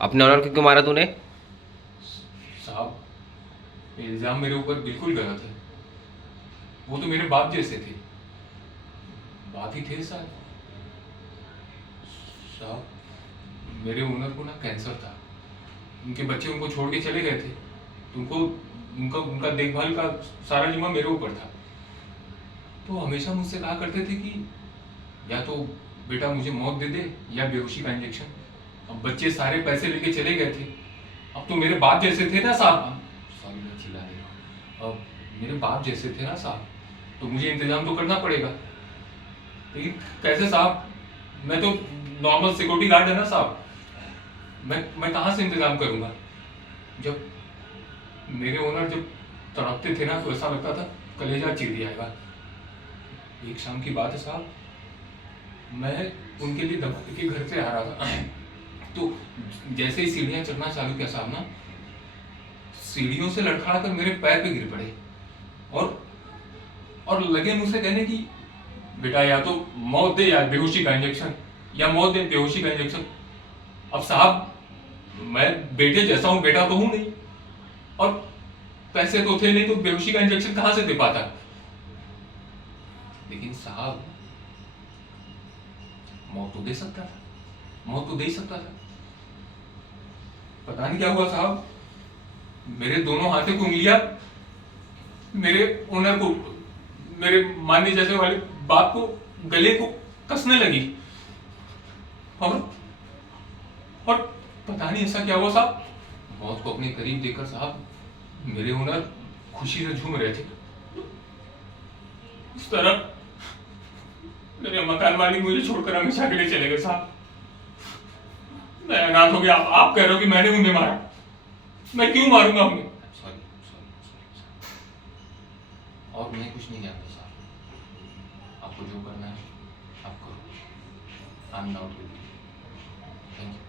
अपने ऑनर को क्यों मारा तूने? साहब इल्जाम मेरे ऊपर बिल्कुल गलत है। वो तो मेरे बाप जैसे थे, बाप ही थे साहब। साहब मेरे ओनर को ना कैंसर था, उनके बच्चे उनको छोड़ के चले गए थे, तो उनको उनका उनका देखभाल का सारा जिम्मा मेरे ऊपर था। तो हमेशा मुझसे कहा करते थे कि या तो बेटा मुझे मौत दे दे या बेहोशी का इंजेक्शन। अब बच्चे सारे पैसे लेके चले गए थे, अब तो मेरे बाप जैसे थे ना साहब। सॉरी मैं चिल्ला रही हूँ। अब मेरे बाप जैसे थे ना साहब, तो मुझे इंतजाम तो करना पड़ेगा। लेकिन कैसे साहब, मैं तो नॉर्मल सिक्योरिटी गार्ड है ना साहब, मैं कहाँ से इंतजाम करूंगा। जब मेरे ओनर जब तड़पते थे ना तो ऐसा लगता था कलेजा चीर दिया जाएगा। एक शाम की बात है साहब, मैं उनके लिए दवा लेके घर से आ रहा था, तो जैसे ही सीढ़ियां चढ़ना चालू किया साहब ना, सीढ़ियों से लड़खड़ा कर मेरे पैर पे गिर पड़े और लगे मुझसे कहने की बेटा या तो मौत दे या बेहोशी का इंजेक्शन, या मौत दे बेहोशी का इंजेक्शन। अब साहब मैं बेटे जैसा हूं, बेटा तो हूं नहीं, और पैसे तो थे नहीं, तो बेहोशी का इंजेक्शन कहां से दे पाता। लेकिन साहब मौत तो दे सकता था, मौत तो दे ही सकता था। पता नहीं क्या हुआ साहब, मेरे दोनों हाथों की उंगलियां मेरे ओनर को, मेरे मानने जैसे वाले बाप को गले को कसने लगी, और पता नहीं ऐसा क्या हुआ साहब, मौत को अपने करीब देखकर साहब मेरे ओनर खुशी से झूम रहे थे। उस तरह मेरे मकान मालिक मुझे छोड़कर हमेशा के लिए चले गए साहब। मैं अनाथ हो गया, आप कह रहे हो कि मैंने उन्हें मारा, मैं क्यों मारूंगा उन्हें। सॉरी सॉरी सॉरी, और मैं कुछ नहीं जानता साहब, आपको जो करना है आप करो। I am not will. Thank you.